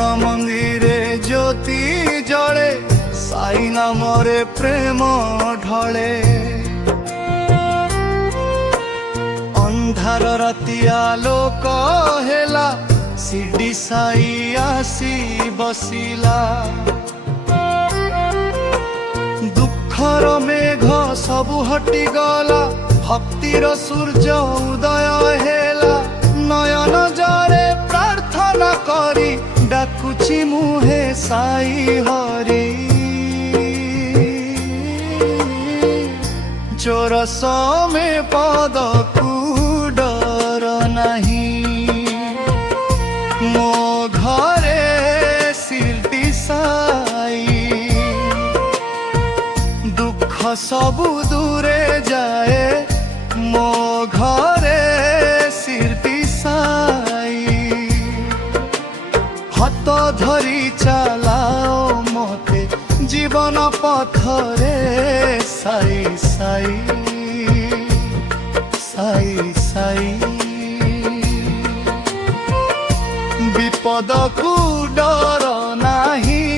मन मंदिरे ज्योति जले साई नामरे प्रेम ढले अंधार राति आलोक हेला शिरडी साई आसी बसिला दुखर मेघ सबु हटि गला भक्तिर सूर्य उदय हेला नयन जरे प्रार्थना करी डाकुची मुहे साई हरि चोर समे पद को डर नहीं मो घरे शिरडी साई दुख सबु दूरे जाए मो घरे शिरडी साई हाथ धरी चलाओ मते जीवन पथरे साई साई साई साई विपद को डर नहीं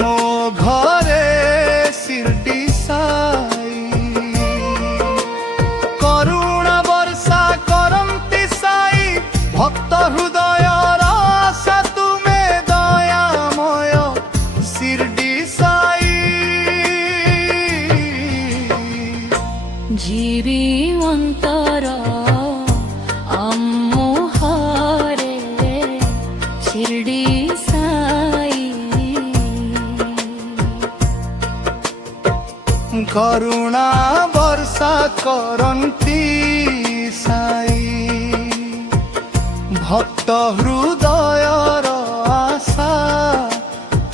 मो घरे शिरडी साई करुणा वर्षा करंती साई भक्त हृदय आशा तुमे दयामय शिरडी साई जीवी अंतर अम्मोहरे शिरडी साई करुणा वर्षा करंती साई भक्त हृदय आशा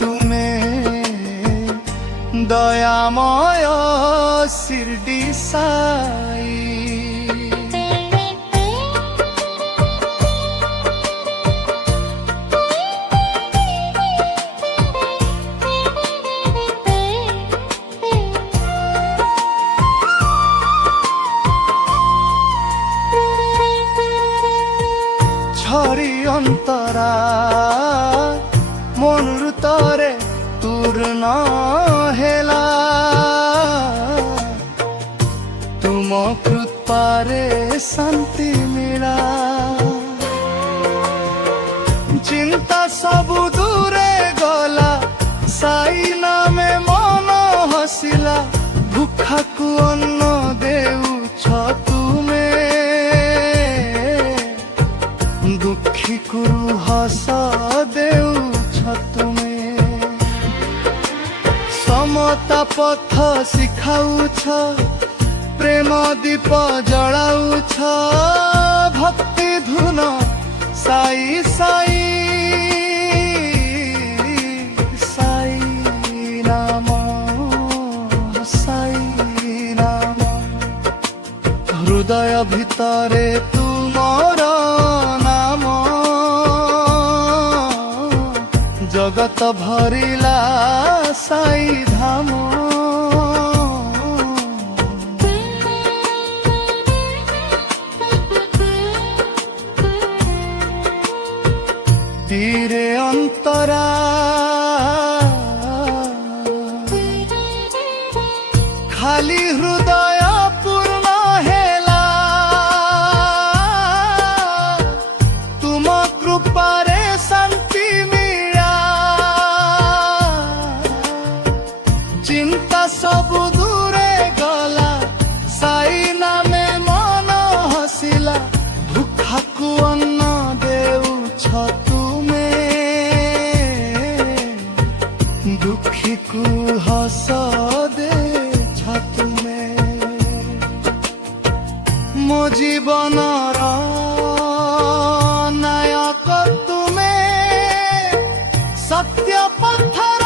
तुमे दयामय शिरडी साई छरी अंतरा मन तरे तुर न हेला तुम कृपारे शांति मिला चिंता सबु दूरे गला साई नामे मन हसिला भूखा को अन्न देउछ तुमे दुखी को हस देउछ तुमे समता पथ शिखाउछ प्रेम दीप जलाउछ भक्ति धुन साई साई साई नाम साई नाम हृदय भितरे तुमर नाम जगत भरिला साई धाम तीरे अंतरा खाली हृदय पूर्ण हेला तुम कृपारे शांति मिला चिंता सबु दूरे गला साई नामे मन हसिला भूखा को अन्न देउछ तुमे दुखी को हस देछ तुमे मो जीवन नायक तुमे सत्य पथर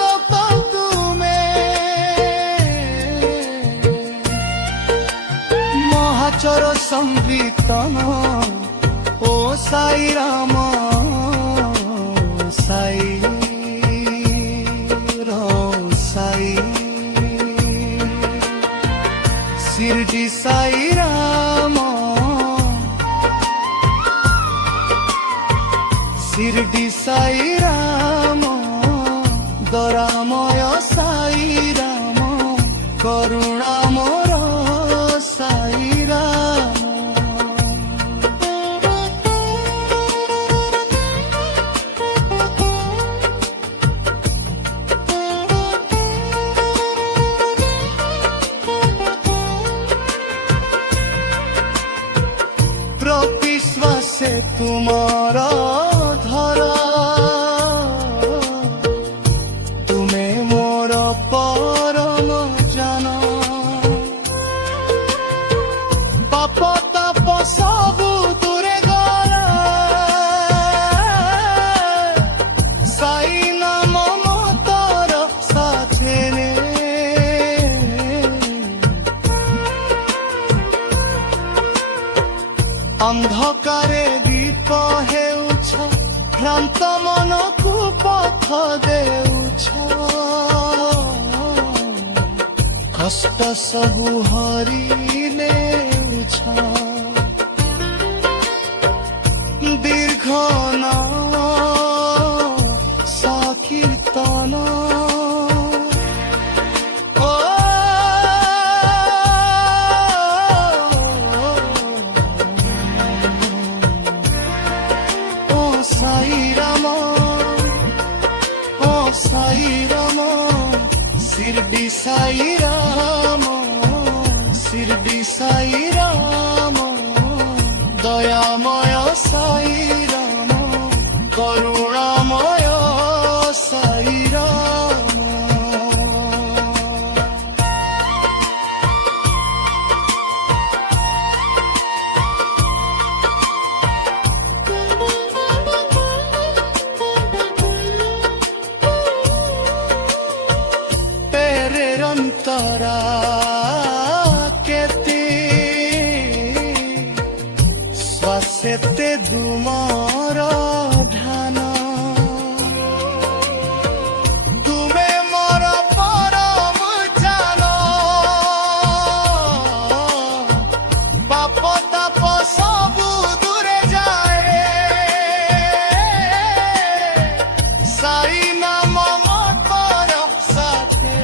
लोक तुमे महाचर संकीर्तन ओ साई राम साई राम साई शिरडी साई राम ସାଇ ରାମ ଦରାମୟ ସାଇ ରାମ କରୁଣା ମୋର ସାଇ ରାମ। প্রতি শ্বাসে তোমার ধরা তুমে মোর পরম জান পাপ তাপ সবু দূরে গলা সাই নাম মতর সাথে ଅନ୍ଧକାରେ ଦୀପ ହେଉଛ ଭ୍ରାନ୍ତ ମନକୁ ପଥ ଦେଉଛ କଷ୍ଟ ସବୁ ହରି ନେଉଛ ଦୀର୍ଘ ନାମ ସଂକୀର୍ତ୍ତନ সাই রাম ও সাই রাম শিরডি সাই রাম শিরডি সাই রাম দয়াময় সাই রাম করুণাময় সাই রাম। তরা কেতে শ্বাসেতে দুমর ধান তুমে মোর পরম জান পাপ তাপ সবু দূরে যায় সাই নাম মতর সাথে।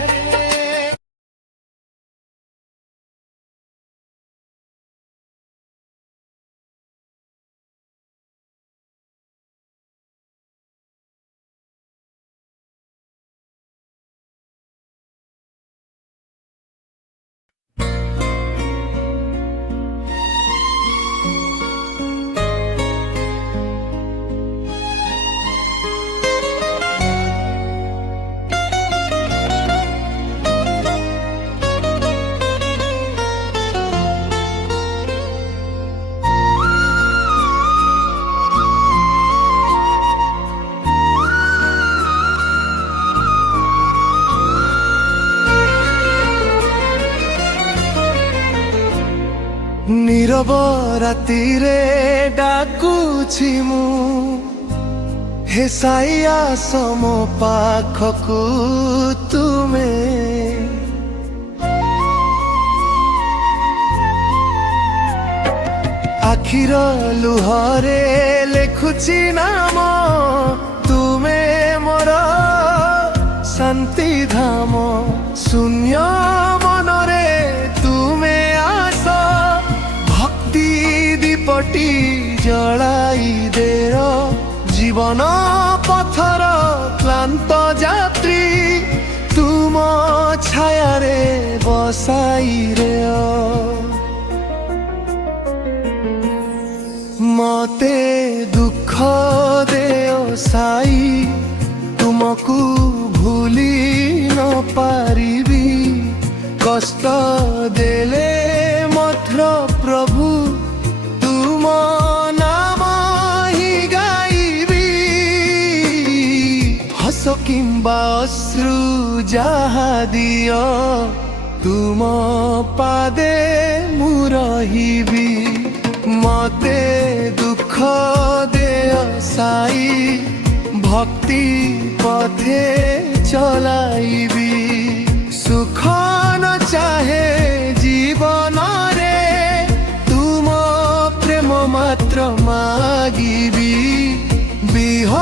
নীরব রাতিরে ডাকুছি মু হে সাই আস ମୋ ପାଖକୁ ତୁମେ ଆଖିର ଲୁହରେ ଲେଖୁଛି ନାମ ତୁମେ ମୋର ଶାନ୍ତି ଧାମ ଶୂନ୍ୟ ମନରେ ତୁମେ ଆସ ভক্তি দীপটি জলাই দের জীবন পথর ক্লান্ত যাত্রী তুম ছায়ারে বসাই রে মতে দুঃখ দেও সাই তুমকু ভুলি ন পারিবি কষ্ট দেলে মাত্র প্রভু তুম নাম হি গাইবি হস কিংবা অশ্রু যাহা দিও তুম পাদে মু রহিবি মতে দুঃখ দেও সাই ভক্তি পথে চলাইবি সুখ ন চাহে জীবনরে তুম প্রেম মাত্র মাগিবি বিহ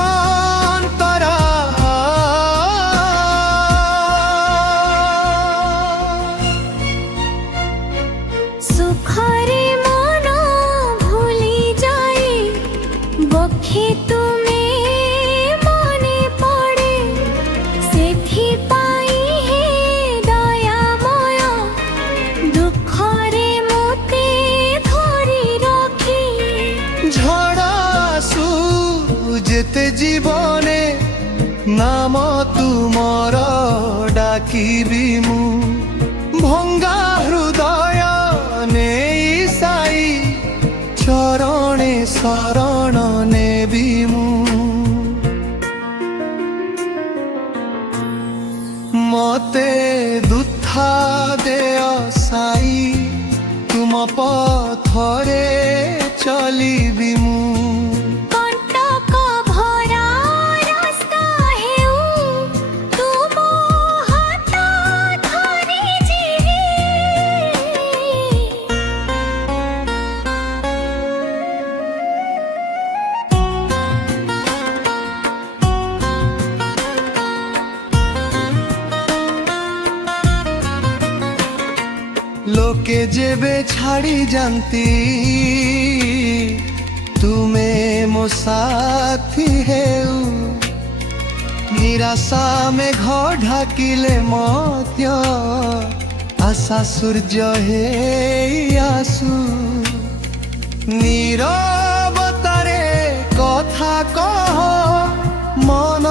ডাকিবি মু ভঙ্গা হৃদয় নেই সাই চরণে শରଣ নেবি মু মতে দুঃখা দেয় সাই তুম পথরে চলিবি মু কণ্টক ভরা রাস্তা হেউ তুম হাত ধরি ଯିବି লোকে যেবে ছাড়ি যান্তি তুমে ମୋ ସାଥୀ ହେଉ ନିରାଶା ମେଘ ଢାକିଲେ ମଧ୍ୟ ଆଶା ସୂର୍ଯ୍ୟ ହେଇ ଆସୁ ନୀରବତାରେ କଥା କହ ମନ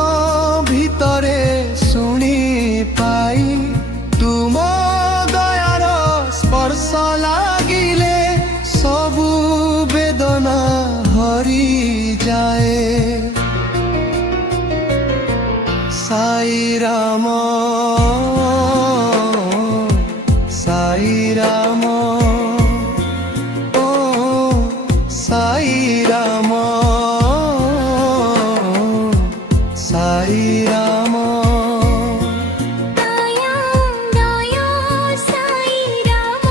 ଭିତରେ ଶୁଣି ପାଇ ତୁମ ଦୟାର ସ୍ପର୍ଶ ଲାଗିଲେ ସବୁ ବେଦନା হরি যায় সাই রাম সাই রাম ও সাই রাম সাই রাম দয়া দয়া সাই রাম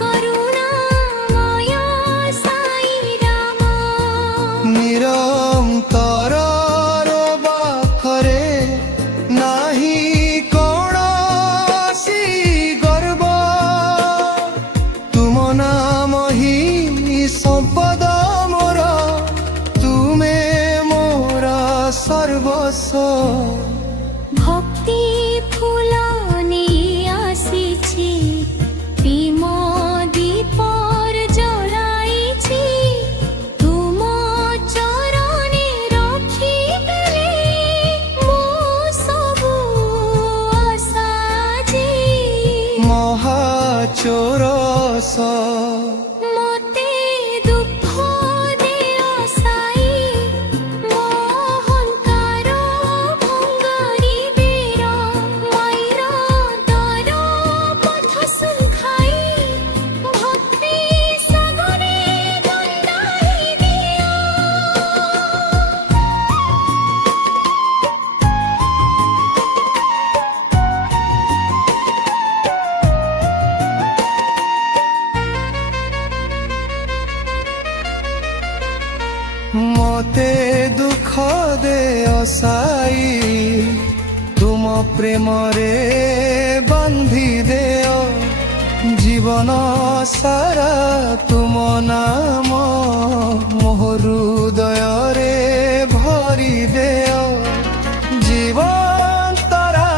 করুণাময় সাই রাম নিরন্তর পাখরে নাহি কৌণসি গর্ব তুম নাম হি সম্পদ মোর তুমে মোর সর্বস্ব ভক্তি ফুল নিয়ে আসিছি প্রেম দীপর জলাইছি তুম চরণে রখিবেলে মো সবু আশা জি মহাচোরস মতে দুঃখ দেয় সাই মো অহংকার ভঙ্গরিবের মাইর দর পথ সুখাই ভক্তি সাগরে দণ্ডাই দিও মতে দুঃখ দেয় সাই তুম প্রেমরে বান্ধি দেয় জীবন সারা তুম নাম ମୋ ହୃଦୟରେ ଭରି ଦେୟ ଜୀବନ୍ତରା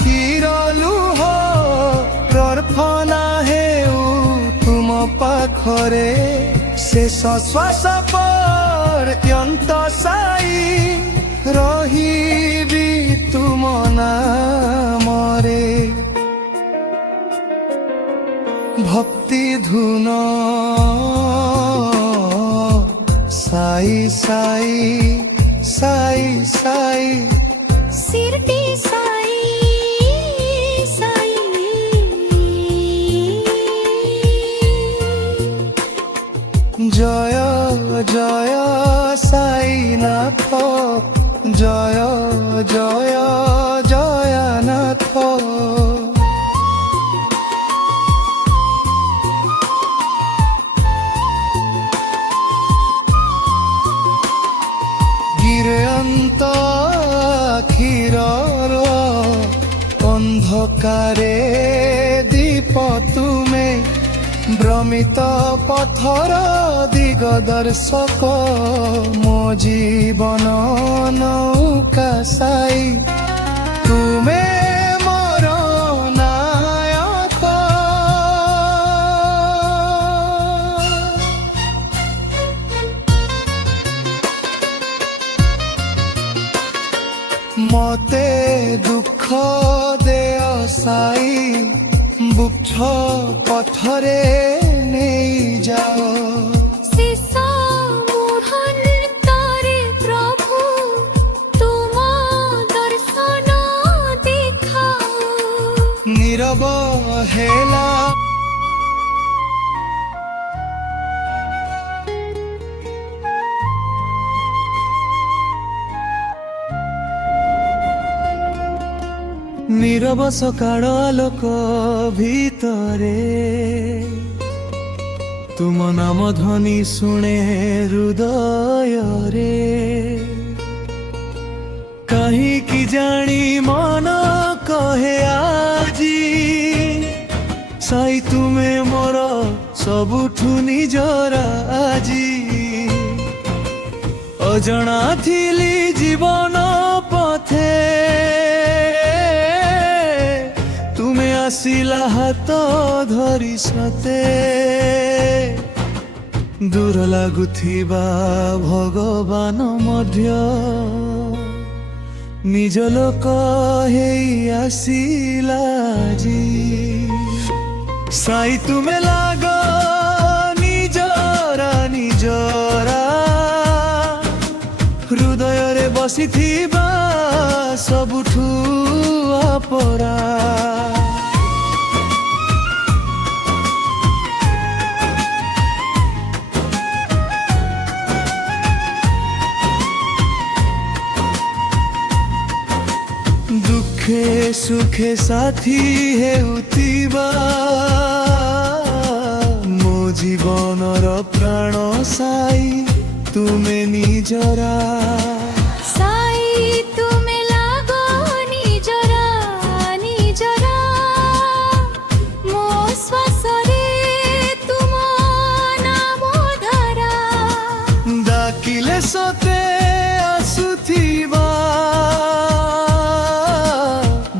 କ୍ଷୀର ଲୁହ ପ୍ରାର୍ଥନା ହେଉ ତୁମ ପାଖରେ ଶେଷ ଶ୍ୱାସ ପର୍ଯ୍ୟନ୍ତ ସାଇ ରହିବି ତୁମ ନାମରେ ভক্তি ধুন সাই সাই সাই সাই শিরডি সাই সাই জয় জয় সাইনাথ জয় জয় জয়নাথ গিরন্ত আখিরর অন্ধকারে দীপ তুমে ভ্রমিত পথর দিগদর্শক ମୋ জীবন নৌকা সাই তুমে মোর নায়ক মতে দুঃখ দে ବୁକ୍ଷ ପଥରେ ନେଇଯାଅ। ଶେଷ ମୁହୂର୍ତ୍ତରେ ପ୍ରଭୁ ତୁମ ଦର୍ଶନ ଦେଖାଅ। ନୀରବ ହେଲା নীরব সকাଳ আলোক ভিতরে তুম নাম ধ্বনি শুনে হৃদୟରେ কাহিকি জানি মন কহে আজি সাই তুমে মোর সবুঠু নিজর আজি অজনা থিলি জীবন পথে তুমে আসিলা হাত ধরি সতে দূর লাগুথিবা ভগবান মধ্য নিজ লোক হেই আসিলা জি সাই তুমে লাগ নিজরা নিজরা হৃদୟରେ বসিথিবা ସବୁଠୁ ଆପରା দুঃখে সুখে সাথী ହେଉଥିବା ମୋ ଜୀବନର ପ୍ରାଣ ସାଇ ତୁମେ ନିଜରା ସାଇ ତୁମେ ଲାଗ ନିଜରା ନିଜରା ମୋ ଶ୍ୱାସରେ ତୁମ ନାମ ଧରା ଡାକିଲେ ସତେ ଆସୁଥିବା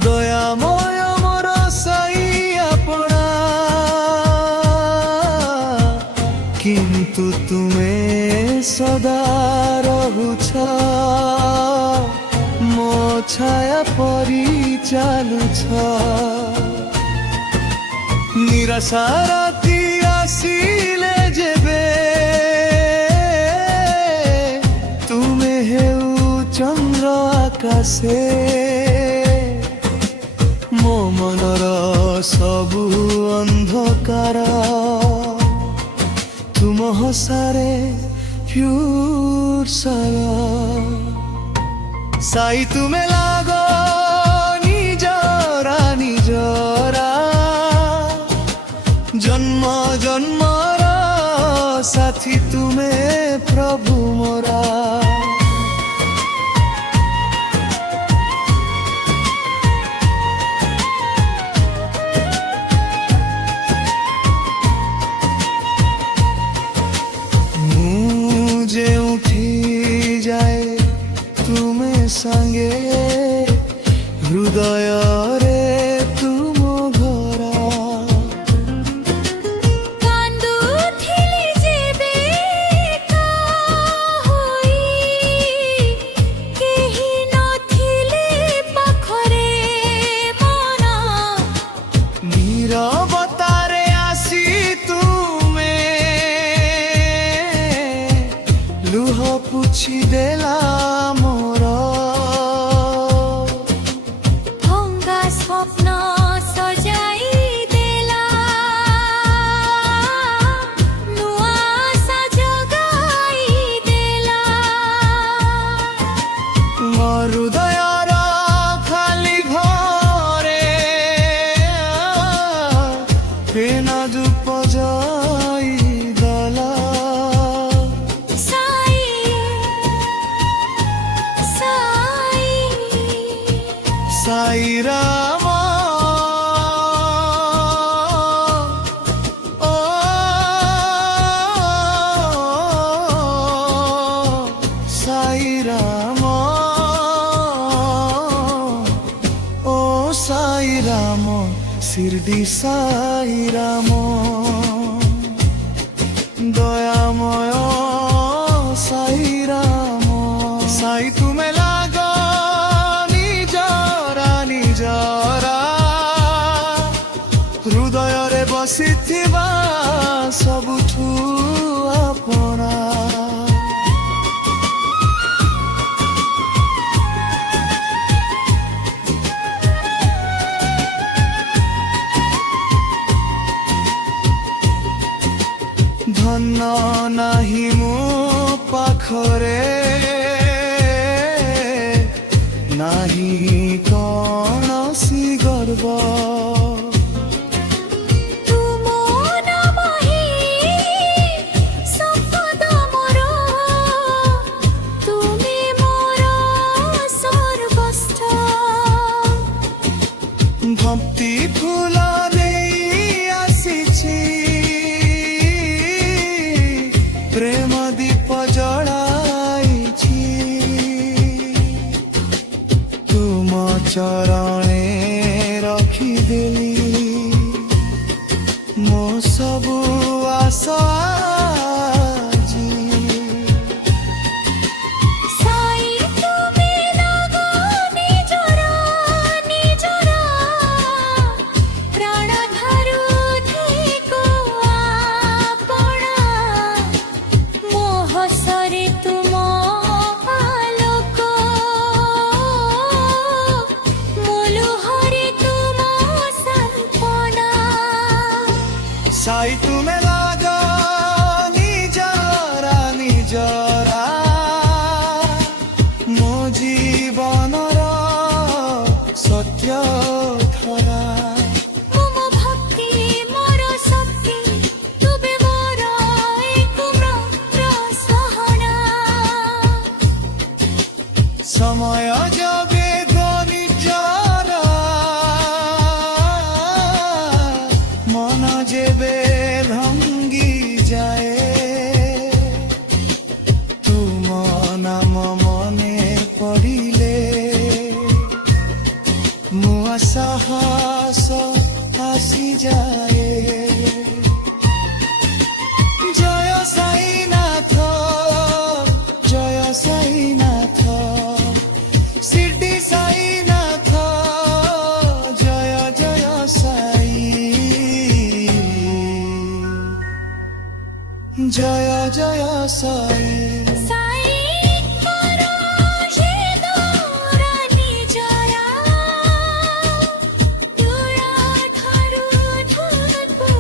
ଦୟାମୟ ମୋର ସାଇ ଆପଣା କିନ୍ତୁ ତୁମେ ସଦା ରହୁଛ ମୋ ଛାୟା ପରି ଚାଲୁଛ ନିରାଶା ରାତି ଆସିଲେ ଯେବେ ତୁମେ ହେଉ ଚନ୍ଦ୍ର ଆକାଶେ ମୋ ମନର ସବୁ ଅନ୍ଧକାର ତୁମ ହସାରେ ଫ୍ୟୁର୍ସର ସାଇ ତୁମେ ଲାଗ ନିଜରା ନିଜରା ଜନ୍ମ ଜନ୍ମର ସାଥୀ ତୁମେ ପ୍ରଭୁ ମୋରା ସାଙ୍ଗେ ହୃଦୟରେ ତୁମ ଘର କାନ୍ଦୁଥିଲି ଯେବେ ଏକା ହୋଇ କେହି ନଥିଲେ ପାଖରେ ମନ ନୀରବତାରେ ଆସି ତୁମେ ଲୁହ ପୁଛି ଦେଲା ମୋର ସ୍ୱପ୍ନ ସଜାଇ ଦେଲା ନୂଆ ଆଶା ଜଗାଇ ଦେଲା ମୋ ହୃଦୟର ଖାଲି ଘରେ ବିନା ଧୂପ ଯାଇ ଦେଲା ସାଇ ସାଇ ସାଇ ରାମ ଓ ସାଇ ରାମ ଓ ସାଇ ରାମ ଶିରଡି ସାଇ ରାମ দয়াময় সাই রাম সাই তুমে লাগ নিজরা নিজরা ହୃଦୟରେ ବସିଥିବା ସବୁଠୁ ଆପଣା। ଧନ ନାହିଁ ମୋ ପାଖରେ, ନାହିଁ କୌଣସି ଗର୍ବ, ତୁମ ନାମ ହିଁ ସମ୍ପଦ ମୋର, ତୁମେ ମୋର ସର୍ବସ୍ୱ। ଭକ୍ତି ଫୁଲ ନେଇ ଆସିଛି, ପ୍ରେମ ଦୀପ ଜଳାଇଛି, ତୁମ ଚରଣେ ରଖିଦେଲି ମୋ ସବୁ ଆଶା ଆଜି। ସାଇ ତୁମେ ଲାଗ ନିଜର ନିଜର, ପ୍ରାଣ ଧରୁ ଧିକୁ ଆପଣା। ମୋ ହସରେ ତୁମ ଆଲୋକ, ମୋ ଲୁହରେ ତୁମ ସାନ୍ତ୍ୱନା। ସାଇ ତୁମେ ଲାଗ ନିଜରା ନିଜରା, ମୋ ଜୀବନର ସତ୍ୟ ଧରା। ତୁମ ଭକ୍ତି ମୋର ଶକ୍ତି, ତୁମେ ମୋର ଏକ ପ୍ରସହନା। ସମୟ ଯବେ ନିଜରା, ମନ ଯେବେ ଭାଙ୍ଗି ଯାଏ, ତୁମ ନାମ ମନେ ପଡ଼ିଲେ ମୋ ସାହସ ଆସିଯାଏ। ଜୟ ସାଇନାଥ, ଜୟ ସାଇନାଥ, ଶିରଡି ସାଇନାଥ, ଜୟ ଜୟ ସାଇ, ଜୟ ଜୟ ସାଇ। ସାଇ ମୋର ହୃଦୟର ନିଜରା, ଦୂରଠାରୁ ଧିକୁ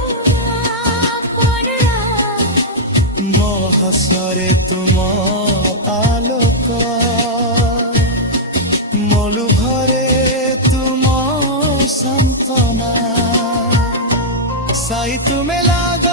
ଆପଣା। ମୋ ହସରେ ତୁମ ଆଲୋକ, ମୋ ଲୁଭରେ ତୁମ ସାନ୍ତ୍ୱନା। ସାଇ ତୁମେ ଲାଗ